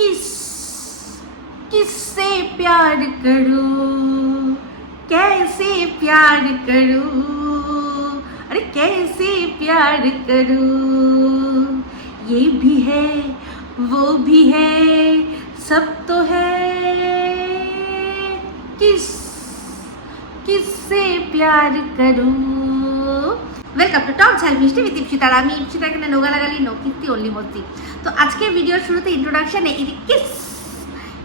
किस, किससे प्यार करूँ? कैसे प्यार करूँ? अरे कैसे प्यार करूँ? ये भी है, वो भी है, सब तो है। किस, किससे प्यार करूँ? ওয়েলকাম টু টক ঝাল মিষ্টি বিদ ইপসিতার আমি ইপসিতা এখানে নোগালাগালি নো কীর্তি অল্লি মূর্তি তো আজকের ভিডিওর শুরুতে ইন্ট্রোডাকশানে এই কিস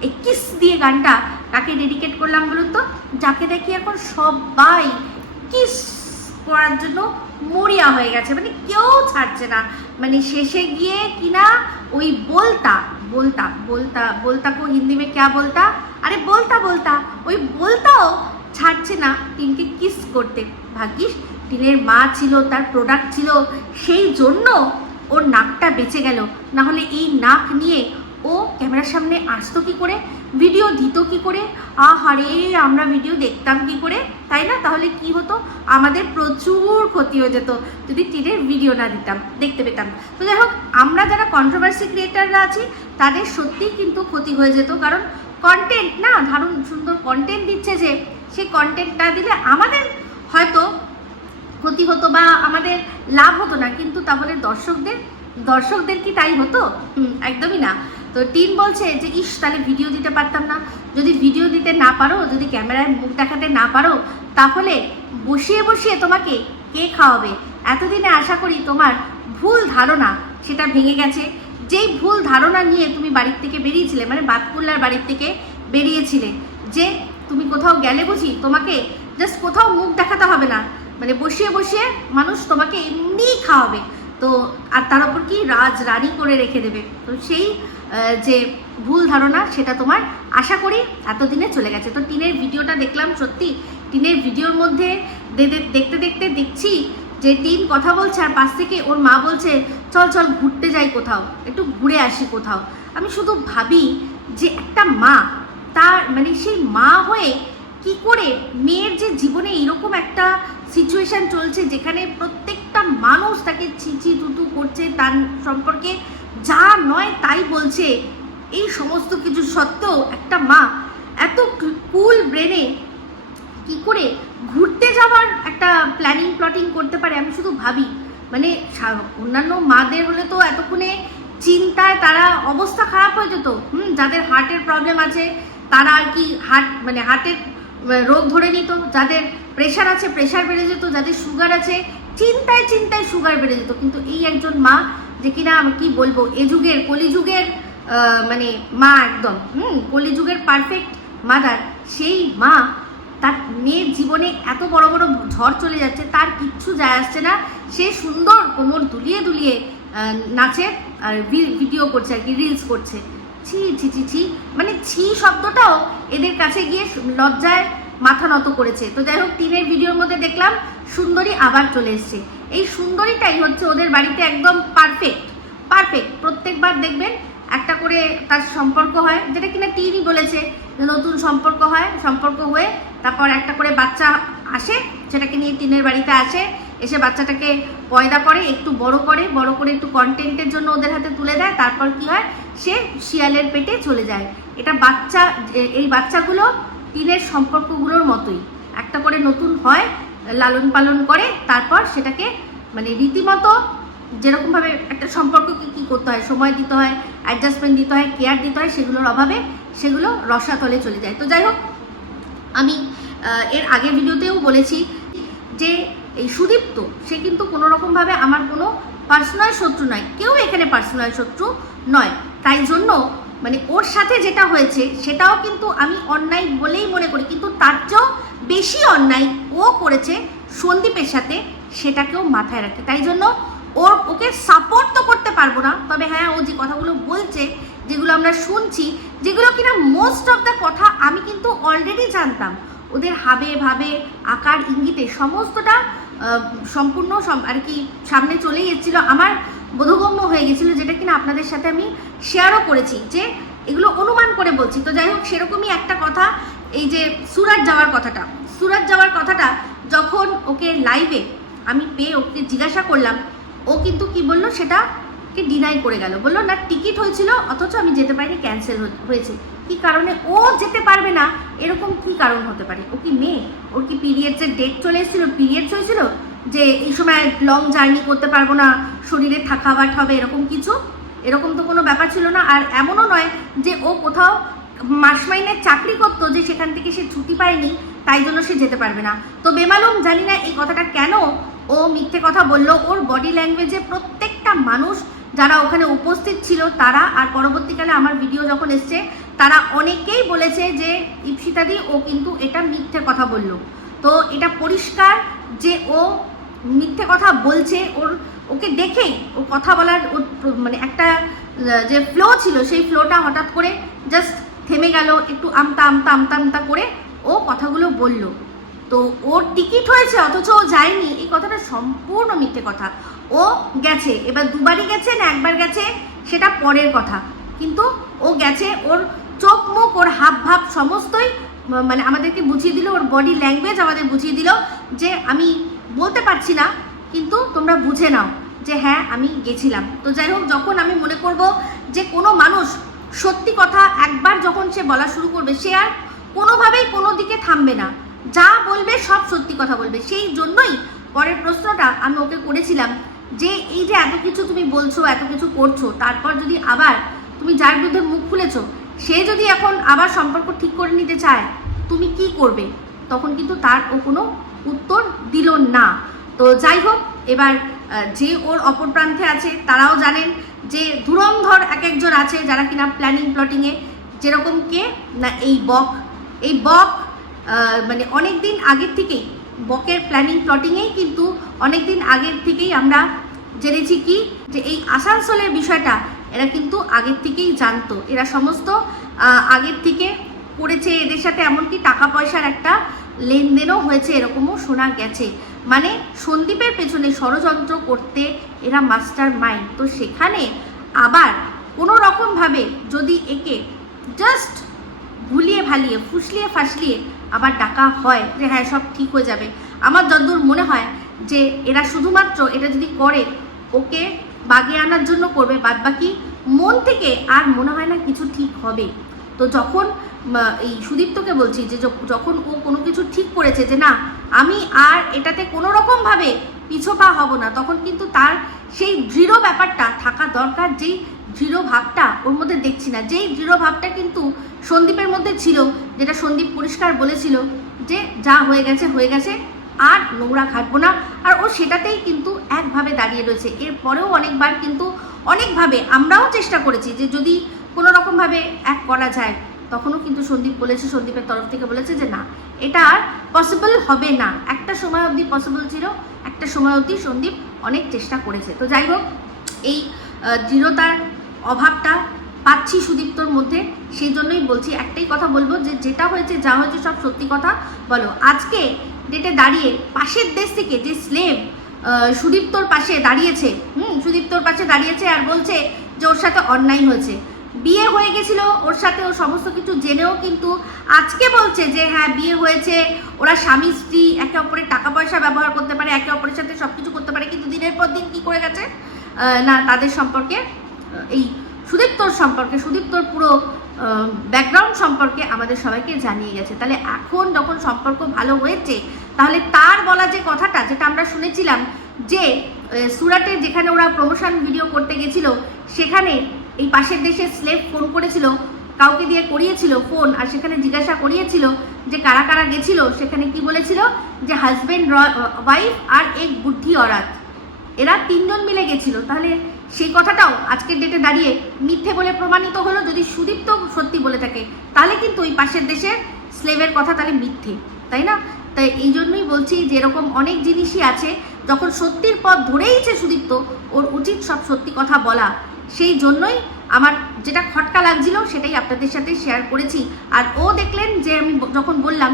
এই কিস দিয়ে গানটা কাকে ডেডিকেট করলাম বলুন তো? যাকে দেখি এখন সবাই কিস করার জন্য মরিয়া হয়ে গেছে। মানে কেউ ছাড়ছে না। মানে শেষে গিয়ে কিনা ওই বলতা বলতা বলতা বলতা কো হিন্দি মে ক্যা বলতা? আরে বলতা বলতা, ওই বলতাও ছাড়ছে না টিনকে কিস করতে। ভাগ্যিস টিনের মা ছিল, তার প্রোডাক্ট ছিল, সেই জন্য ওর নাকটা বেঁচে গেল। না হলে এই নাক নিয়ে ও ক্যামেরার সামনে আসতো কি করে? ভিডিও দিত কি করে? আহারে, আমরা ভিডিও দেখতাম কি করে? তাই না? তাহলে কি হতো? আমাদের প্রচুর ক্ষতি হয়ে যেত যদি টিনের ভিডিও না দিতাম, দেখতে পেতাম। তো যাই হোক, আমরা যারা কন্ট্রোভার্সি ক্রিয়েটাররা আছি, তাদের সত্যিই কিন্তু ক্ষতি হয়ে যেত। কারণ কন্টেন্ট না দারুণ সুন্দর কন্টেন্ট দিচ্ছে যে, সেই কন্টেন্ট না দিলে আমাদের হয়তো ক্ষতি হতো বা আমাদের লাভ হতো না, কিন্তু তাহলে দর্শকদের দর্শকদের কি তাই হতো? একদমই না। তো টিন বলছে যে, ইস, তাহলে ভিডিও দিতে পারতাম না। যদি ভিডিও দিতে না পারো, যদি ক্যামেরায় মুখ দেখাতে না পারো, তাহলে বসিয়ে বসিয়ে তোমাকে কে খাওয়াবে? এতদিনে আশা করি তোমার ভুল ধারণা সেটা ভেঙে গেছে। যেই ভুল ধারণা নিয়ে তুমি বাড়ির থেকে বেরিয়েছিলে মানে বাতকুল্লার বাড়ির থেকে বেরিয়েছিলে, যে তুমি কোথাও গেলে বুঝি তোমাকে জাস্ট কোথাও মুখ দেখাতে হবে না। মানে বসিয়ে বসিয়ে মানুষ তোমাকে এমনিই খাওয়াবে। তো আর তার উপর কি রাজ রানী করে রেখে দেবে। তো সেই যে ভুল ধারণা সেটা তোমার আশা করি এতদিনে চলে গেছে। তো টিনের ভিডিওটা দেখলাম সত্যি। টিনের ভিডিওর মধ্যে দেখতে দেখতে দেখছি যে টিন কথা বলছে আর পাশ থেকে ওর মা বলছে, চল চল ঘুরতে যাই কোথাও। একটু ঘুরে আসি কোথাও। আমি শুধু ভাবি যে একটা মা, তার মানে সেই মা হয়ে কি করে মেয়ের যে জীবনে এরকম একটা সিচুয়েশন চলছে যেখানে প্রত্যেকটা মানুষ তাকে ছিচি তুতু করছে, তার সম্পর্কে যা নয় তাই বলছে। এই সমস্ত কিছু সত্ত্বেও একটা মা এত কুল ব্রেনে কি করে ঘুরতে যাওয়ার একটা প্ল্যানিং প্লটিং করতে পারে আমি শুধু ভাবি। মানে অন্যান্য মাদের হলে তো এতক্ষণে চিন্তায় তারা অবস্থা খারাপ হয়ে যেত। হুম, যাদের হার্টের প্রবলেম আছে, তারা আর কি হার্ট মানে হার্টের রোগ ধরে নিত, যাদের প্রেশার আছে প্রেশার বেড়ে যেত, যাদের সুগার আছে, চিন্তায় চিন্তায় সুগার বেড়ে যেত। কিন্তু এই একজন মা যে কিনা আমি কি বলব, এ যুগের, কলিযুগের মানে মা একদম, হুম, কলিযুগের পারফেক্ট মাদার সেই মা, তার মেয়ের জীবনে এত বড় বড় ঝড় চলে যাচ্ছে, তার কিচ্ছু যায় আসছে না। সে সুন্দর কোমর দুলিয়ে দুলিয়ে নাচে আর ভিডিও করছে আর কি রিলস করছে। ছি ছি ছি ছি। মানে ছি শব্দটাও এদের কাছে গিয়ে লজ্জায় মাথা নত করেছে। তো যাই হোক টিনের ভিডিওর মধ্যে দেখলাম সুন্দরী আবার চলে এসছে। এই সুন্দরীটাই হচ্ছে ওদের বাড়িতে একদম পারফেক্ট পারফেক্ট প্রত্যেকবার দেখবেন একটা করে তার সম্পর্ক হয়, যেটা কিনা টিনই বলেছে নতুন সম্পর্ক হয়, সম্পর্ক হয়ে তারপর একটা করে বাচ্চা আসে, সেটাকে নিয়ে টিনের বাড়িতে আসে, এসে বাচ্চাটাকে পয়দা করে, একটু বড় করে বড় করে একটু কন্টেন্টের জন্য ওদের হাতে তুলে দেয়, তারপর কি হয় সে শিয়ালের পেটে চলে যায়। এটা বাচ্চা এই বাচ্চাগুলো টিনের সম্পর্কগুলোর মতোই। একটা করে নতুন হয়, লালন পালন করে, তারপর সেটাকে মানে রীতিমতো যেরকমভাবে একটা সম্পর্ককে কী করতে হয়, সময় দিতে হয় অ্যাডজাস্টমেন্ট দিতে হয় কেয়ার দিতে হয়, সেগুলোর অভাবে সেগুলো রসাতলে চলে যায়। তো যাই হোক, আমি এর আগের ভিডিওতেও বলেছি যে এই সুদীপ্ত, সে কিন্তু কোনো রকমভাবে আমার কোনো পার্সোনাল শত্রু নয়। কেউ এখানে পার্সোনাল শত্রু নয়। তাই জন্য মানে ওর সাথে যেটা হয়েছে সেটাও কিন্তু আমি অন্যায় বলেই মনে করি। কিন্তু তার চেয়েও বেশি অন্যায় ও করেছে সন্দীপের সাথে সেটাকেও মাথায় রাখি তাই জন্য ওর ওকে সাপোর্ট তো করতে পারব না। তবে হ্যাঁ ও যে কথাগুলো বলছে, যেগুলো আমরা শুনছি, যেগুলো কিনা মোস্ট অফ দ্য কথা আমি কিন্তু অলরেডি জানতাম। ওদের হাবে ভাবে, আকার, ইঙ্গিতে সমস্তটা সম্পূর্ণ আর কি সামনে চলেই এসেছিল। আমার বোধগম্য হয়ে গেছিল যেটা কিনা আপনাদের সাথে আমি শেয়ারও করেছি, যে এগুলো অনুমান করে বলছি। তো যাই হোক, সেরকমই একটা কথা, এই যে সুরাট যাওয়ার কথাটা। সুরাট যাওয়ার কথাটা যখন ওকে লাইভে আমি পেয়ে ওকে জিজ্ঞাসা করলাম, ও কিন্তু কি বলল? সেটা কে ডিনাই করে গেল। বলল, না টিকিট হয়েছিল, অথচ আমি যেতে পারিনি ক্যান্সেল হয়েছে। কি কারণে ও যেতে পারবে না? এরকম কি কারণ হতে পারে? ও কি মেয়ে? ওর কি পিরিয়ডসের ডেট চলে এসেছিল পিরিয়ডস হয়েছিল যে এই সময় লং জার্নি করতে পারব না, শরীরে থাকাবাট হবে, এরকম কিছু? এরকম তো কোনো ব্যাপার ছিল না। আর এমনও নয় যে ও কোথাও মাস মাইনের চাকরি করতো যে সেখান থেকে সে ছুটি পায়নি, তাই জন্য সে যেতে পারবে না। তো বেমালুম জানি না এই কথাটা কেন ও মিথ্যে কথা বলল। ওর বডি ল্যাঙ্গুয়েজে প্রত্যেকটা মানুষ যারা ওখানে উপস্থিত ছিল, তারা, আর পরবর্তীকালে আমার ভিডিও যখন এসছে, তারা অনেকেই বলেছে যে ইপসিতাদি ও কিন্তু এটা মিথ্যে কথা বলল। তো এটা পরিষ্কার যে ও মিথ্যে কথা বলছে, ওর, ওকে দেখেই ও কথা বলার ওর মানে একটা যে ফ্লো ছিল, সেই ফ্লোটা হঠাৎ করে জাস্ট থেমে গেল, একটু আমতা আমতা আমতা আমতা করে ও কথাগুলো বলল। তো ওর টিকিট হয়েছে, অথচ ও যায়নি, এই কথাটা সম্পূর্ণ মিথ্যে কথা। ও গেছে, এবার দুবারই গেছে না একবার গেছে, সেটা পরের কথা। কিন্তু ও গেছে, ওর চোখ মুখ, ওর হাব ভাব সমস্তই মানে আমাদেরকে বুঝিয়ে দিল, ওর বডি ল্যাঙ্গুয়েজ আমাদের বুঝিয়ে দিল যে আমি বলতে পারছি না, কিন্তু তোমরা বুঝে নাও যে হ্যাঁ আমি গেছিলাম। তো যাই হোক, যখন আমি মনে করব যে কোনো মানুষ সত্যি কথা একবার যখন সে বলা শুরু করবে, সে আর কোনোভাবেই কোনো দিকে থামবে না। যা বলবে সব সত্যি কথা বলবে। সেই জন্যই পরের প্রশ্নটা আমি ওকে করেছিলাম যে, এই যে এত কিছু তুমি বলছো, এত কিছু করছ, তারপর যদি আবার তুমি যার বিরুদ্ধে মুখ খুলেছো, সে যদি এখন আবার সম্পর্ক ঠিক করে নিতে চায়, তুমি কি করবে? তখন কিন্তু তার ও কোনো উত্তর দিল না। তো যাই হোক, এবার যে ওর অপর প্রান্তে আছে, তারাও জানেন যে ধুরন্ধর এক একজন আছে যারা কিনা প্ল্যানিং প্লটিংয়ে যেরকম কে না এই বক। এই বক মানে অনেক দিন আগের থেকেই, বকের প্ল্যানিং প্লটিংয়েই কিন্তু অনেক দিন আগের থেকেই আমরা জেনেছি কি? যে এই আসানসোলের বিষয়টা এরা কিন্তু আগের থেকেই জানতো। এরা সমস্ত আগের থেকে করেছে এদের সাথে এমনকি টাকা পয়সার একটা লেনদেনও হয়েছে, এরকমও শোনা গেছে। মানে সন্দীপের পেছনে ষড়যন্ত্র করতে এরা মাস্টার মাইন্ড। তো সেখানে আবার কোনো রকমভাবে যদি একে জাস্ট ভুলিয়ে ভালিয়ে, ফুসলিয়ে ফাসলিয়ে আবার ডাকা হয় যে হ্যাঁ সব ঠিক হয়ে যাবে। আমার যতদূর মনে হয় যে এরা শুধুমাত্র এটা যদি করে, ওকে বাগিয়ে আনার জন্য করবে বাদ বাকি মন থেকে আর মনে হয় না কিছু ঠিক হবে। তো যখন এই সুদীপ্তকে বলছি যে যখন ও কোনো কিছু ঠিক করেছে যে না, আমি আর এটাতে কোনো রকমভাবে পিছোপা হব না, তখন কিন্তু তার সেই দৃঢ় ব্যাপারটা থাকা দরকার, যেই দৃঢ় ভাবটা ওর মধ্যে দেখছি না। যেই দৃঢ় ভাবটা কিন্তু সন্দীপের মধ্যে ছিল, যেটা সন্দীপ পরিষ্কার বলেছিল যে যা হয়ে গেছে হয়ে গেছে, আর নোংরা ঘাটবো না। আর ও সেটাতেই কিন্তু একভাবে দাঁড়িয়ে রয়েছে। এরপরেও অনেকবার কিন্তু অনেকভাবে আমরাও চেষ্টা করেছি যে যদি কোনো রকমভাবে এক করা যায়। তখনও কিন্তু সন্দীপ বলেছে, সন্দীপের তরফ থেকে বলেছে যে না, এটা আর পসিবল হবে না। একটা সময় অবধি পসিবল ছিল, একটা সময় অবধি সন্দীপ অনেক চেষ্টা করেছে। তো যাই হোক, এই দৃঢ়তার অভাবটা পাচ্ছি সুদীপ্তর মধ্যে, সেই জন্যই বলছি একটাই কথা বলব যে, যেটা হয়েছে, যা হয়েছে, সব সত্যি কথা। বলো, আজকে ডেটে দাঁড়িয়ে পাশের দেশ থেকে যে স্লেভ সুদীপ্তর পাশে দাঁড়িয়েছে, হুম, সুদীপ্তর পাশে দাঁড়িয়েছে আর বলছে যে ওর সাথে অন্যায় হয়েছে। বিয়ে হয়ে গেছিল, ওর সাথে ও সমস্ত কিছু জেনেও কিন্তু আজকে বলছে যে হ্যাঁ বিয়ে হয়েছে, ওরা স্বামী, স্ত্রী, একে অপরের টাকা পয়সা ব্যবহার করতে পারে, একে অপরের সাথে সব কিছু করতে পারে। কিন্তু দিনের পর দিন কি করে গেছে? না, তাদের সম্পর্কে এই সুদীপ্তর সম্পর্কে, সুদীপ্তর পুরো ব্যাকগ্রাউন্ড সম্পর্কে আমাদের সবাইকে জানিয়ে গেছে। তাহলে এখন যখন সম্পর্ক ভালো হয়েছে, তাহলে তার বলা যে কথাটা, যেটা আমরা শুনেছিলাম যে সুরাটে যেখানে ওরা প্রমোশন ভিডিও করতে গেছিল, সেখানে এই পাশের দেশে স্লেভ ফোন করেছিল, কাউকে দিয়ে করিয়েছিল ফোন আর সেখানে জিজ্ঞাসা করিয়েছিল যে কারা কারা গেছিল, সেখানে কি বলেছিল? যে হাজবেন্ড ওয়াইফ আর এক বুদ্ধি অরাত এরা তিনজন মিলে গেছিল। তাহলে সেই কথাটাও আজকের ডেটে দাঁড়িয়ে মিথ্যে বলে প্রমাণিত হলো, যদি সুদীপ্ত সত্যি বলে থাকে, তাহলে কিন্তু ওই পাশের দেশের স্লেভের কথা তাহলে মিথ্যে, তাই না? তাই এই জন্যই বলছি যে এরকম অনেক জিনিসই আছে, যখন সত্যির পথ ধরেইছে সুদীপ্ত, ওর উচিত সব সত্যি কথা বলা। সেই জন্যই আমার যেটা খটকা লাগছিল সেটাই আপনাদের সাথে শেয়ার করেছি। আর ও দেখলেন যে আমি যখন বললাম,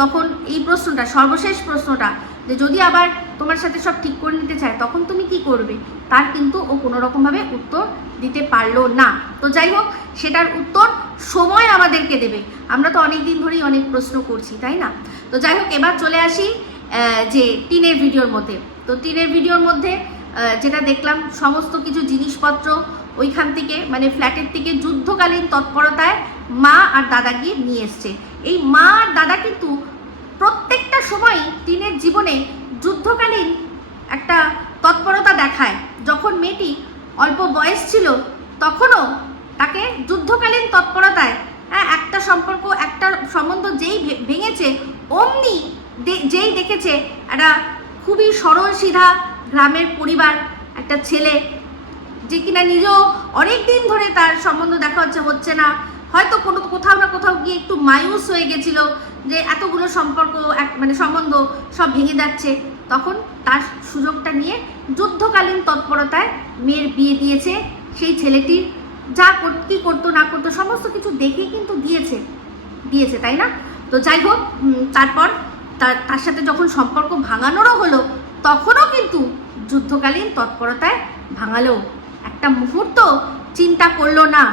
তখন এই প্রশ্নটা, সর্বশেষ প্রশ্নটা, যে যদি আবার তোমার সাথে সব ঠিক করে নিতে চায়, তখন তুমি কি করবে? তার কিন্তু ও কোনো রকমভাবে উত্তর দিতে পারল না। তো যাই হোক, সেটার উত্তর সময় আমাদেরকে দেবে। আমরা তো অনেক দিন ধরেই অনেক প্রশ্ন করছি, তাই না? তো যাই হোক, এবার চলে আসি যে টিনের ভিডিওর মধ্যে। তো টিনের ভিডিওর মধ্যে যেটা দেখলাম, সমস্ত কিছু জিনিসপত্র ওইখান থেকে মানে ফ্ল্যাটের থেকে যুদ্ধকালীন তৎপরতায় মা আর দাদা গিয়ে নিয়ে এসছে। এই মা আর দাদা কিন্তু প্রত্যেকটা সময় টিনের জীবনে যুদ্ধকালীন একটা তৎপরতা দেখায়। যখন মেয়েটি অল্প বয়স ছিল, তখনও তাকে যুদ্ধকালীন তৎপরতায় হ্যাঁ একটা সম্পর্ক, একটা সম্বন্ধ যেই ভেঙেছে, অমনি যেই দেখেছে, একটা খুবই সরল, সিধা গ্রামের পরিবার, একটা ছেলে যে কিনা নিজেও অনেক দিন ধরে তার সম্বন্ধ দেখা হচ্ছে হচ্ছে না। হয়তো কোনো কোথাও না কোথাও গিয়ে একটু মায়ুস হয়ে গেছিল যে এতগুলো সম্পর্ক, এক মানে সম্বন্ধ সব ভেঙে যাচ্ছে। তখন তার সুযোগটা নিয়ে যুদ্ধকালীন তৎপরতায় মেয়ের বিয়ে দিয়েছে। সেই ছেলেটির যা কি করতো না করতো সমস্ত কিছু দেখে কিন্তু দিয়েছে দিয়েছে, তাই না? তো যাই হোক তারপর তার তার সাথে যখন সম্পর্ক ভাঙানোরও হলো তখনও কিন্তু যুদ্ধকালীন তৎপরতায় ভাঙালো একটা মুহূর্ত চিন্তা করল না।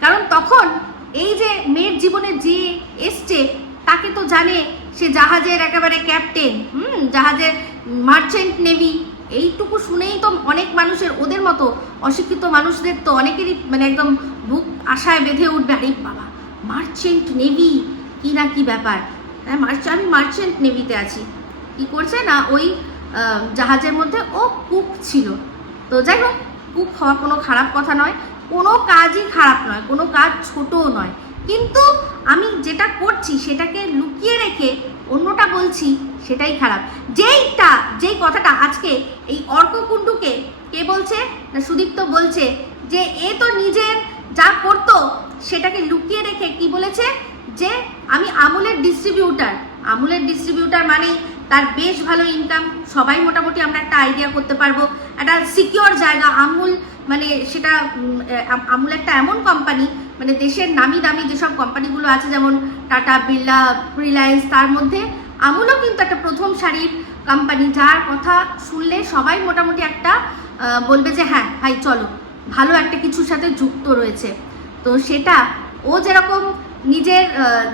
কারণ তখন এই যে মেয়ের জীবনে যে এসছে, তাকে তো জানে সে জাহাজের একেবারে ক্যাপ্টেন, হুম, জাহাজের মার্চেন্ট নেভি। এইটুকু শুনেই তো অনেক মানুষের, ওদের মতো অশিক্ষিত মানুষদের তো অনেকেরই মানে একদম বুক আশায় বেঁধে উঠবে, আরে বাবা, মার্চেন্ট নেভি, কি না কি ব্যাপার? হ্যাঁ মার্চ, আমি মার্চেন্ট নেভিতে আছি। কি করছে না? ওই জাহাজের মধ্যে ও কুক ছিল। তো যাই হোক, কুক হওয়া কোনো খারাপ কথা নয়, কোনো কাজই খারাপ নয়, কোনো কাজ ছোটও নয়। কিন্তু আমি যেটা করছি, সেটাকে লুকিয়ে রেখে অন্যটা বলছি, সেটাই খারাপ। যেইটা, যেই কথাটা আজকে এই অর্ককুণ্ডুকে কে বলছে না সুদীপ্ত বলছে, যে এ তো নিজের যা করতো, সেটাকে লুকিয়ে রেখে কি বলেছে? যে আমি আমুলের ডিস্ট্রিবিউটার আমুলের ডিস্ট্রিবিউটার মানেই তার বেশ ভালো ইনকাম সবাই মোটামুটি আমরা একটা আইডিয়া করতে পারব। একটা সিকিওর জায়গা, আমুল মানে সেটা আমুল একটা এমন কোম্পানি মানে দেশের নামি দামি যেসব কোম্পানিগুলো আছে, যেমন টাটা বিড়লা রিলায়েন্স তার মধ্যে আমুলও কিন্তু একটা প্রথম সারির কোম্পানি যার কথা শুনলে সবাই মোটামুটি একটা বলবে যে হ্যাঁ ভাই, চলো। ভালো একটা কিছুর সাথে যুক্ত রয়েছে। তো সেটা ও যেরকম নিজের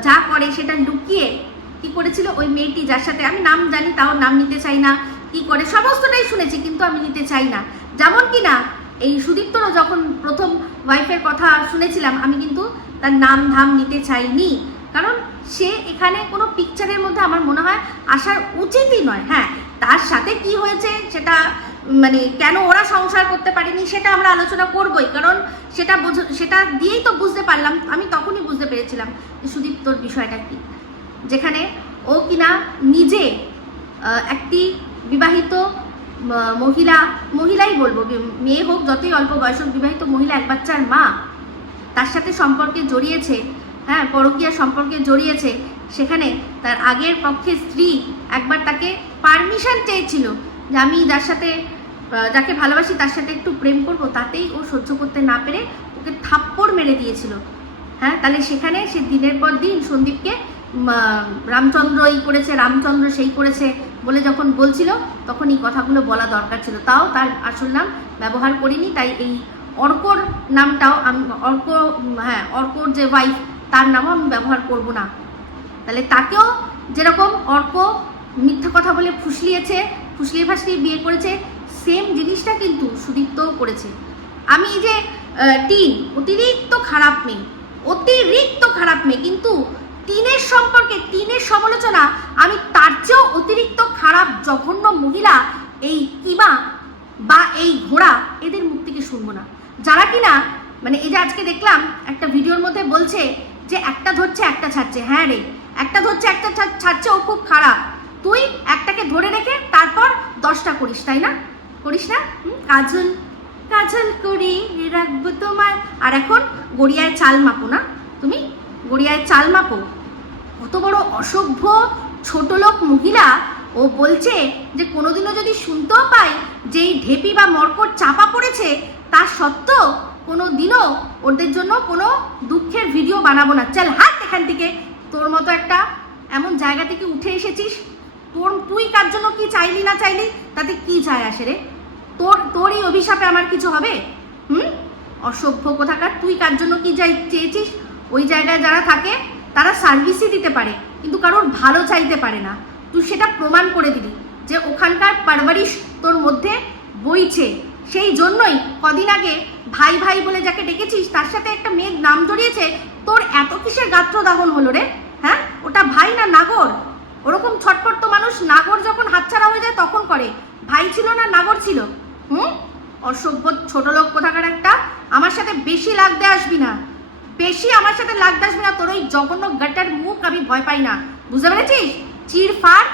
যা করে সেটা লুকিয়ে কি করেছিল? ওই মেয়েটি যার সাথে আমি নাম জানি, তাও নাম নিতে চাই না। কি করে? সমস্তটাই শুনেছি, কিন্তু আমি নিতে চাই না। যেমন কি না, এই সুদীপ্তরও যখন প্রথম ওয়াইফের কথা শুনেছিলাম, আমি কিন্তু তার নাম ধাম নিতে চাইনি। কারণ সে এখানে কোনো পিকচারের মধ্যে আমার মনে হয় আসার উচিতই নয়। হ্যাঁ তার সাথে কি হয়েছে সেটা মানে কেন ওরা সংসার করতে পারেনি সেটা আমরা আলোচনা করবই। কারণ সেটা সেটা দিয়েই তো বুঝতে পারলাম। আমি তখনই বুঝতে পেরেছিলাম সুদীপ্তর বিষয়টা কি। যেখানে ও কিনা নিজে একটি বিবাহিত মহিলা, মহিলাই বলব মেয়ে হোক, যতই অল্প বয়স হোক, বিবাহিত মহিলা, এক বাচ্চার মা, তার সাথে সম্পর্কে জড়িয়েছে হ্যাঁ পরকীয়া সম্পর্কে জড়িয়েছে, সেখানে তার আগের পক্ষে স্ত্রী একবার তাকে পারমিশন চেয়েছিল যে আমি যার সাথে যাকে ভালোবাসি, তার সাথে একটু প্রেম করব, তাতেই ও সহ্য করতে না পেরে ওকে থাপ্পড় মেরে দিয়েছিল। হ্যাঁ তাহলে সেখানে সে দিনের পর দিন সন্দীপকে রামচন্দ্র এই করেছে, রামচন্দ্র সেই করেছে বলে যখন বলছিল, তখন এই কথাগুলো বলা দরকার ছিল। তাও তার আসল নাম ব্যবহার করিনি, তাই এই অর্কর নামটাও আমি, অর্ক হ্যাঁ অর্কর যে ওয়াইফ তার নামও আমি ব্যবহার করব না। তাহলে তাকেও যেরকম অর্ক মিথ্যা কথা বলে ফুসলিয়েছে, ফুসলিয়ে ফাসলিয়ে বিয়ে করেছে সেম জিনিসটা কিন্তু সুদীপ্তও করেছে। আমি যে টিন, অতিরিক্ত খারাপ মেয়ে, অতিরিক্ত খারাপ মেয়ে, কিন্তু টিনের সম্পর্কে টিনের সমালোচনা, আমি তার চেয়েও অতিরিক্ত খারাপ, জঘন্য মহিলা এই কিমা বা এই ঘোড়া এদের মুখ থেকে শুনব না। যারা কিনা মানে এই যে আজকে দেখলাম, একটা ভিডিওর মধ্যে বলছে যে একটা ধরছে, একটা ছাড়ছে। হ্যাঁ রে, একটা ধরছে, একটা ছাড়ছে, ও খুব খারাপ। তুই একটাকে ধরে রেখে তারপর দশটা করিস, তাই না? করিস না? কাজল কাজল করি, রাখব তোমার আর এখন গড়িয়ায় চাল মাপো না? তুমি গড়িয়ায় চাল মাপো। কত বড় অসভ্য ছোট লোক মহিলা। ও বলছে যে কোনোদিনও যদি শুনতেও পাই যে এই ঢেপি বা মর্কট চাপা পড়েছে, তা সত্ত্বেও কোনো দিনও ওদের জন্য কোনো দুঃখের ভিডিও বানাবো না। চল হাত এখান থেকে। তোর মতো একটা এমন জায়গা থেকে উঠে এসেছিস। তোর, তুই কার জন্য কি চাইলি না চাইলি, তাতে কি যায় আসে রে? তোর তোর এই অভিশাপে আমার কিছু হবে? হুম? অসভ্য কোথাকার? তুই কার জন্য কি যাই চেয়েছিস? ওই জায়গায় যারা থাকে তারা সার্ভিসই দিতে পারে, কিন্তু কারোর ভালো চাইতে পারে না। তুই সেটা প্রমাণ করে দিলি যে ওখানকার পারভারিশ তোর মধ্যে বইছে। সেই জন্যই কদিন আগে ভাই ভাই বলে যাকে ডেকেছিস, তার সাথে একটা মেয়ের নাম জড়িয়েছে, তোর এত কিসের গাত্র দাহন হলো রে? হ্যাঁ? ওটা ভাই না নাগর? ওরকম ছটপট তো মানুষ নাগর যখন হাতছাড়া হয়ে যায় তখন করে। ভাই ছিল না নাগর ছিল? হুম? অসভ্য ছোট লোক কোথাকার একটা? আমার সাথে বেশি লাগতে আসবি না। বেশি আমার সাথে লাগতে আসবি না, তোর ওই জঘন্য গাটার মুখ আমি ভয় পাই না। বুঝতে পেরেছিস? চির ফার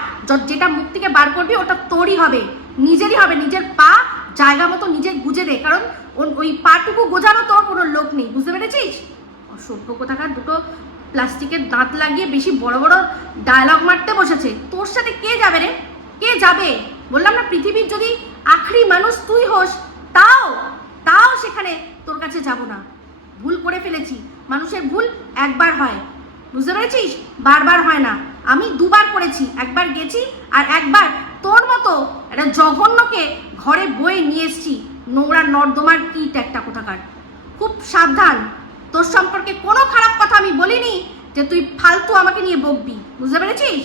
যেটা মুখ থেকে বার করবি, ওটা তোরই হবে। নিজেরই হবে, নিজের পা, জায়গা মতো নিজে গুজে দে, কারণ ওই পাটুকু গোজানো তোর কোনো লোক নেই। বুঝতে পেরেছিস? অসভ্য কোথাকার দুটো প্লাস্টিকের দাঁত লাগিয়ে বেশি বড় বড় ডায়লগ মারতে বসেছে। তোর সাথে কে যাবে রে? কে যাবে? বললাম না, পৃথিবীর যদি আখরি মানুষ তুই হোস, তাও তাও সেখানে তোর কাছে যাব না। ভুল করে ফেলেছি। মানুষের ভুল একবার হয়। বুঝতে পেরেছিস? বারবার হয় না। আমি দুবার করেছি। একবার গেছি আর একবার তোর মতো একটা জঘন্যকে ঘরে বয়ে নিয়ে এসছি। নোংরা নর্দমার কীট একটা কোথাকার। খুব সাবধান। তোর সম্পর্কে কোনো খারাপ কথা আমি বলিনি যে তুই ফালতু আমাকে নিয়ে বকবি। বুঝতে পেরেছিস?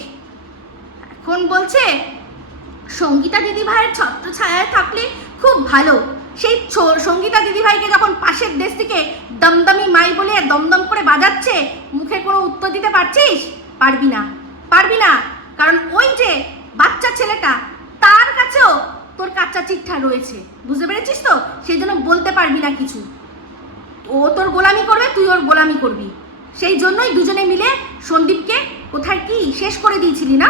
এখন বলছে, সঙ্গীতা দিদিভাইয়ের ছত্র ছায়ায় থাকলে খুব ভালো। সেই সঙ্গীতা দিদিভাইকে যখন পাশের দেশ থেকে দমদমি মাই বলে দমদম করে বাজাচ্ছে, মুখে কোনো উত্তর দিতে পারছিস? পারবি না। পারবি না। কারণ ওই যে বাচ্চা ছেলেটা, তার কাছেও তোর কাচ্চা চিঠা রয়েছে। বুঝতে পেরেছিস তো? সেই জন্য বলতে পারবি না কিছু। ও তোর গোলামি করবে, তুই ওর গোলামি করবি। সেই জন্যই দুজনে মিলে সন্দীপকে কোথায় কি শেষ করে দিয়েছিলি না?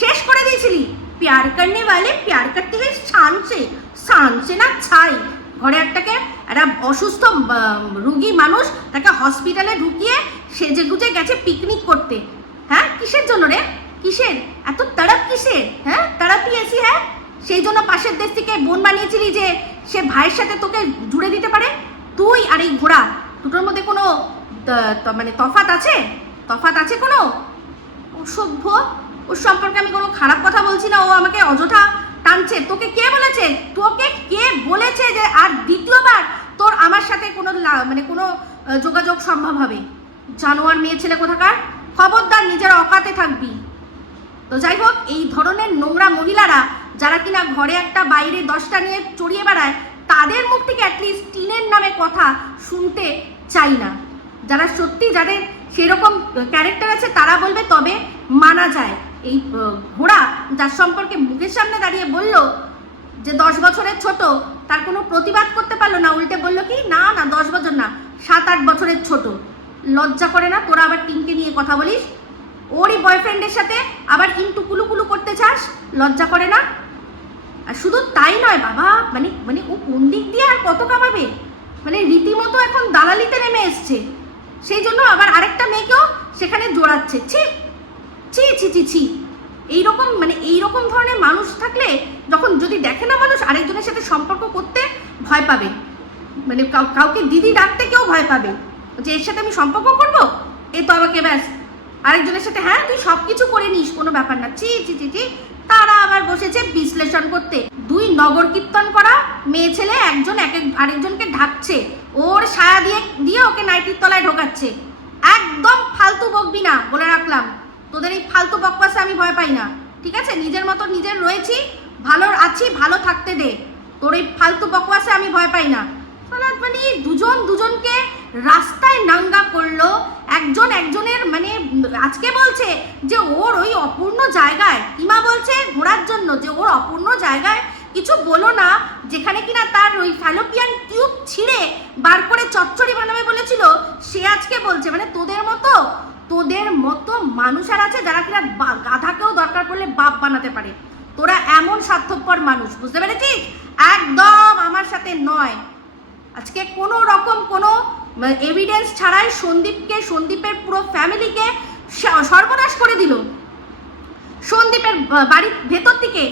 শেষ করে দিয়েছিলি? প্যার করনে वाले প্যার করতে হে শানছে শানছে না ছাই ঘরে একটাকে একটা অসুস্থ রুগী মানুষ তাকে হসপিটালে ঢুকিয়ে সেজে গুজে গেছে পিকনিক করতে। হ্যাঁ? কিসের জন্য রে? কিসের? এত তাড়াপ কিসের? হ্যাঁ? তাড়াপি এসি হ্যাঁ? সেই জন্য পাশের দেশ থেকে বোন বানিয়েছিলি যে সে ভাইয়ের সাথে তোকে জুড়ে দিতে পারে? তুই আর এই ঘোড়া, দুটোর মধ্যে কোনো মানে তফাত আছে? তফাত আছে কোনো? অসভ্য। ওর সম্পর্কে আমি কোনো খারাপ কথা বলছি না, ও আমাকে অযথা টানছে। তোকে কে বলেছে? তোকে কে বলেছে যে আর দ্বিতীয়বার তোর আমার সাথে কোনো মানে কোনো যোগাযোগ সম্ভব হবে? জানোয়ার মেয়ে ছেলে কোথাকার? খবরদার নিজের অকাতে থাকবি। তো যাই হোক, এই ধরনের নোংরা মহিলারা যারা কিনা ঘরে একটা বাইরে দশটা নিয়ে চড়িয়ে বেড়ায়, তাদের মুখ থেকে অ্যাটলিস্ট টিনের নামে কথা শুনতে চাই না। যারা সত্যি যাদের সেরকম ক্যারেক্টার আছে, তারা বলবে তবে মানা যায়। এই ঘোড়া যার সম্পর্কে মুখের সামনে দাঁড়িয়ে বলল যে দশ বছরের ছোট, তার কোনো প্রতিবাদ করতে পারল না, উল্টে বলল কি, না না, দশ বছর না, সাত, আট বছরের ছোট। লজ্জা করে না, তোরা আবার টিমকে নিয়ে কথা বলিস? ওরই বয়ফ্রেন্ডের সাথে আবার ইন্টু কুলু করতে চাস? লজ্জা করে না? আর শুধু তাই নয়, বাবা মানে মানে ও কোন দিক দিয়ে আর কত কামাবে? মানে রীতিমতো এখন দালালিতে নেমে এসছে। সেই জন্য আবার আরেকটা মেয়েকেও সেখানে জোড়াচ্ছে। ছি! ছি ছি ছি ছি। এইরকম মানে এইরকম ধরনের মানুষ থাকলে যখন যদি দেখে না মানুষ, আরেকজনের সাথে সম্পর্ক করতে ভয় পাবে। মানে কাউকে দিদি ডাকতে কেউ ভয় পাবে। যে এর সাথে আমি সম্পর্ক করব? এ তো আমাকে ব্যাস। আরেকজনের সাথে হ্যাঁ তুই সব কিছু করে নিস, কোনো ব্যাপার না। চি চি চি চি তারা আবার বসেছে বিশ্লেষণ করতে। দুই নগর কীর্তন করা মেয়ে ছেলে, একজন এক আরেকজনকে ঢাকছে। ওর ছায়া দিয়ে দিয়ে ওকে নাইটির তলায় ঢোকাচ্ছে। একদম ফালতু বকবি না, বলে রাখলাম। তোদের এই ফালতু বকবাসে আমি ভয় পাই না, ঠিক আছে? নিজের মতো নিজের রয়েছি ভালো আছি, ভালো থাকতে দে। তোর এই ফালতু বকবাসে আমি ভয় পাই না। মানে দুজন দুজনকে রাস্তায় নাঙ্গা করল, একজন একজনের মানে আজকে বলছে যে ওর ওই অপূর্ণ জায়গায়, ইমা বলছে ঘোরার জন্য যে ওর অপূর্ণ জায়গায় কিছু বলো না, যেখানে কিনা তার ওই ফ্যালোপিয়ান টিউব ছিঁড়ে বার করে চচ্চড়ি বানাবে বলেছিল, সে আজকে বলছে মানে তোদের মতো তোদের মতো মানুষ আর আছে যারা কিনা গাধাকেও দরকার পড়লে বাপ বানাতে পারে। তোরা এমন স্বার্থপর মানুষ, বুঝতে পেরেছিস? একদম আমার সাথে নয়। আজকে কোনো রকম কোনো এভিডেন্স ছাড়াই সন্দীপকে, সন্দীপের পুরো ফ্যামিলিকে সর্বনাশ করে দিল। সন্দীপের বাড়ির ভেতর থেকে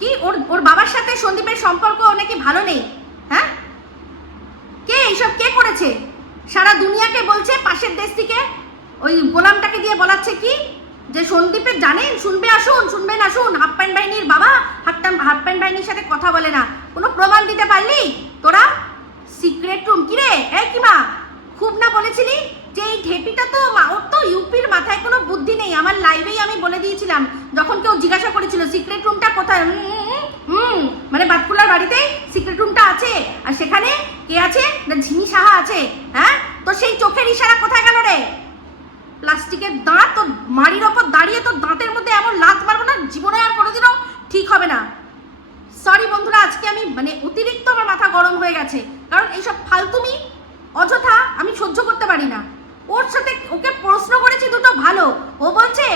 কি? ওর ওর বাবার সাথে সন্দীপের সম্পর্ক নাকি ভালো নেই? হ্যাঁ? কে এইসব? কে করেছে? সারা দুনিয়াকে বলছে পাশের দেশ থেকে? ওই গোলামটাকে দিয়ে বলাচ্ছে কি? যে সন্দীপের জানেন? শুনবে, আসুন শুনবেন আসুন। হাফ প্যান্ট বাহিনীর বাবা, হাফ হাফ প্যান্ট বাহিনীর সাথে কথা বলে না। কোনো প্রমাণ দিতে পারলি? তোরা? Secret room. কি রে? এই কি মা? খুব না বলেছিলি যে এই ঢেপিটা তো মা- ওর তো ইউপির মাথায় কোনো বুদ্ধি নেই। আমার লাইভেই আমি বলে দিয়েছিলাম। যখন কেউ জিজ্ঞাসা করেছিল, সিক্রেট রুমটা কোথায়? হুম। মানে বাতকুলার বাড়িতেই সিক্রেট রুমটা আছে। আর সেখানে কে আছে? না, ঝিমি সাহা আছে। হ্যাঁ? তো সেই চোখের ইশারা কোথায় গেল রে? প্লাস্টিকের দাঁত তো মাড়ির ওপর দাঁড়িয়ে তো দাঁতের মধ্যে এমন লাত মারবো না, জীবনে আর কোনোদিনও ঠিক হবে না। সরি বন্ধুরা, আজকে আমি মানে অতিরিক্ত আমার মাথা গরম হয়ে গেছে। কারণ এইসব ফালতুমি, অযথা আমি সহ্য করতে পারি না। ওর সাথে ওকে প্রশ্ন করেছি দুটো ভালো। ও বলছে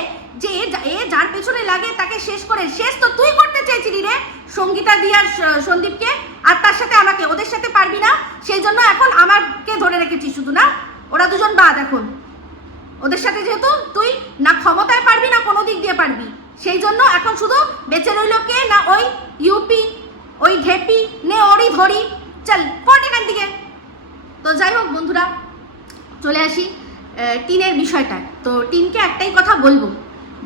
যে এ যার পেছনে লাগে তাকে শেষ করে, শেষ তো তুই করতে চেয়েছিলি রে সঙ্গীতা দিয়ার সন্দীপকে, আর তার সাথে আমাকে, ওদের সাথে পারবি না, সেই জন্য এখন আমাকে ধরে রেখেছি শুধু না? ওরা দুজন বাদ এখন। ওদের সাথে যেহেতু তুই না ক্ষমতায় পারবি, না কোনো দিক দিয়ে পারবি। সেই জন্য এখন শুধু বেঁচে রইল কে? না ওই ইউপি ওই ঢেপি নে ওরই ধরি। চল পট এখান থেকে। তো যাই হোক বন্ধুরা, চলে আসি টিনের বিষয়টা তো টিনকে একটাই কথা বলব,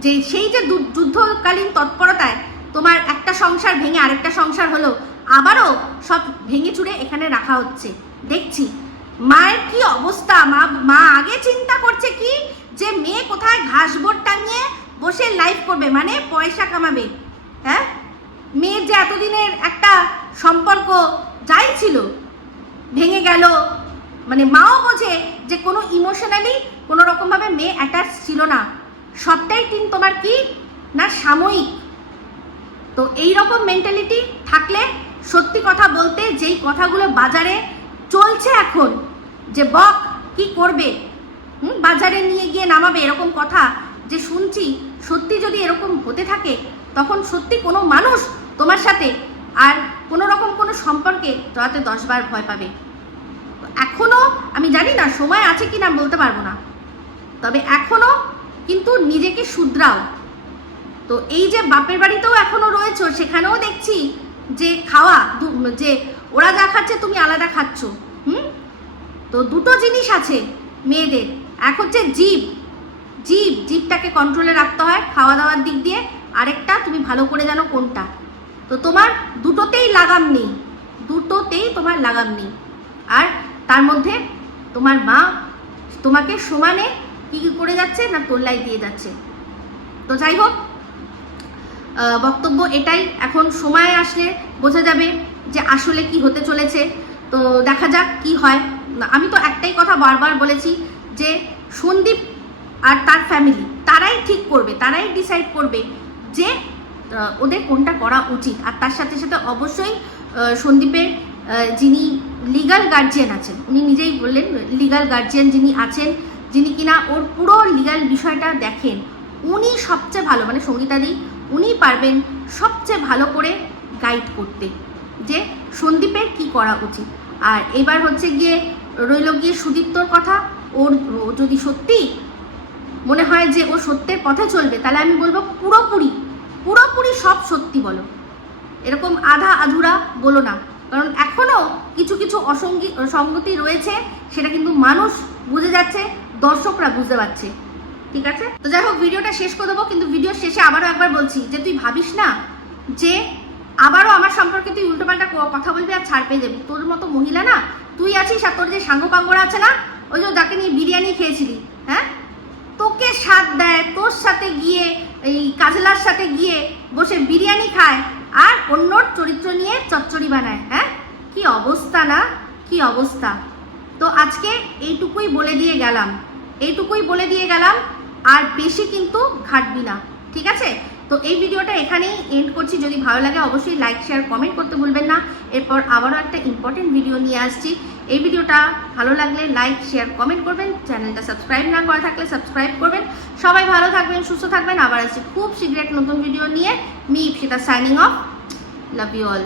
যে সেই যে যুদ্ধকালীন তৎপরতায় তোমার একটা সংসার ভেঙে আরেকটা সংসার হলো, আবারও সব ভেঙে চুরে এখানে রাখা হচ্ছে। দেখছি মায়ের কি অবস্থা? মা মা আগে চিন্তা করছে কি? যে মেয়ে কোথায় ঘাসবোর্ড টাঙিয়ে বসে লাইভ করবে? মানে পয়সা কামাবে। হ্যাঁ? মেয়ের যে এতদিনের একটা সম্পর্ক যাই ছিল, ভেঙে গেল। মানে মাও বোঝে যে কোনো ইমোশনালি কোনো রকমভাবে মেয়ে অ্যাটাচ ছিল না। সবটাই টিন তোমার কি? না সাময়িক। তো এই রকম মেন্টালিটি থাকলে সত্যি কথা বলতে যেই কথাগুলো বাজারে চলছে এখন। যে বক, কি করবে? বাজারে নিয়ে গিয়ে নামাবে এরকম কথা যে শুনছি সত্যি যদি এরকম হতে থাকে, তখন সত্যি কোনো মানুষ তোমার সাথে আর কোনো রকম কোনো সম্পর্কে জড়াতে দশবার ভয় পাবে। এখনও আমি জানি না সময় আছে কি না বলতে পারব না। তবে এখনও কিন্তু নিজেকে শুধরাও। তো এই যে বাপের বাড়িতেও এখনও রয়েছো, সেখানেও দেখছি যে খাওয়া যে ওরা যা খাচ্ছে তুমি আলাদা খাচ্ছ, হুম? তো দুটো জিনিস আছে মেয়েদের। এক হচ্ছে জীব। জীব, জীবটাকে কন্ট্রোলে রাখতে হয় খাওয়া দাওয়ার দিক দিয়ে। আরেকটা, তুমি ভালো করে জানো কোনটা। তো তোমার দুটোতেই লাগাম নেই। দুটোতেই তোমার লাগাম নেই। আর তার মধ্যে তোমার মা তোমাকে সমানে কি কি করে যাচ্ছে না তোল্লাই দিয়ে যাচ্ছে। তো যাই হোক বক্তব্য এটাই। এখন সময় আসলে বোঝা যাবে যে আসলে কি হতে চলেছে। তো দেখা যাক কি হয়। আমি তো একটাই কথা বারবার বলেছি যে সন্দীপ আর তার ফ্যামিলি তারাই ঠিক করবে, তারাই ডিসাইড করবে যে ওদের কোনটা করা উচিত। আর তার সাথে সাথে অবশ্যই সন্দীপের যিনি লিগাল গার্জিয়ান আছেন, উনি নিজেই বললেন লিগাল গার্জিয়ান যিনি আছেন, যিনি কিনা ওর পুরো লিগাল বিষয়টা দেখেন, উনি সবচেয়ে ভালো মানে সঙ্গীতাদি, উনি পারবেন সবচেয়ে ভালো করে গাইড করতে। যে সন্দীপের কি করা উচিত? আর এবার হচ্ছে গিয়ে রইল গিয়ে সুদীপ্তর কথা। ওর যদি সত্যি মনে হয় যে ও সত্যের পথে চলবে, তাহলে আমি বলব পুরোপুরি পুরোপুরি সব সত্যি বলো। এরকম আধা আধুরা বলো না। কারণ এখনও কিছু কিছু অসঙ্গী, সঙ্গতি রয়েছে, সেটা কিন্তু মানুষ বুঝে যাচ্ছে, দর্শকরা বুঝতে পারছে। ঠিক আছে? তো যাই হোক, ভিডিওটা শেষ করে দেবো, কিন্তু ভিডিও শেষে আবারও একবার বলছি যে তুই ভাবিস না যে আবারও আমার সম্পর্কে তুই উল্টোপাল্টা কথা বলবি আর ছাড় পেয়ে যাবি। তোর মতো মহিলা না, তুই আছিস আর তোর যে সাঙ্গ পাঙ্গরা আছে না, ওই জন্য যাকে নিয়ে বিরিয়ানি খেয়েছিলি হ্যাঁ? তোকে স্বাদ দেয়, তোর সাথে গিয়ে, এই কাজলার সাথে গিয়ে বসে বিরিয়ানি খায় আর অন্যর চরিত্র নিয়ে চচ্চড়ি বানায় হ্যাঁ? কি অবস্থা না? কি অবস্থা? তো আজকে এইটুকুই বলে দিয়ে গেলাম। এইটুকুই বলে দিয়ে গেলাম, আর বেশি কিন্তু ঘাটবি না, ঠিক আছে? তো এই ভিডিওটা এখানেই এন্ড করছি। যদি ভালো লাগে, অবশ্যই লাইক শেয়ার কমেন্ট করতে ভুলবেন না। এরপর আবারও একটা ইম্পর্টেন্ট ভিডিও নিয়ে আসছি। এই ভিডিওটা ভালো লাগলে লাইক শেয়ার কমেন্ট করবেন। চ্যানেলটা সাবস্ক্রাইব না করা থাকলে সাবস্ক্রাইব করবেন। সবাই ভালো থাকবেন, সুস্থ থাকবেন। আবার আসছি খুব শীঘ্র একটা নতুন ভিডিও নিয়ে। Me Ipsita signing off love you all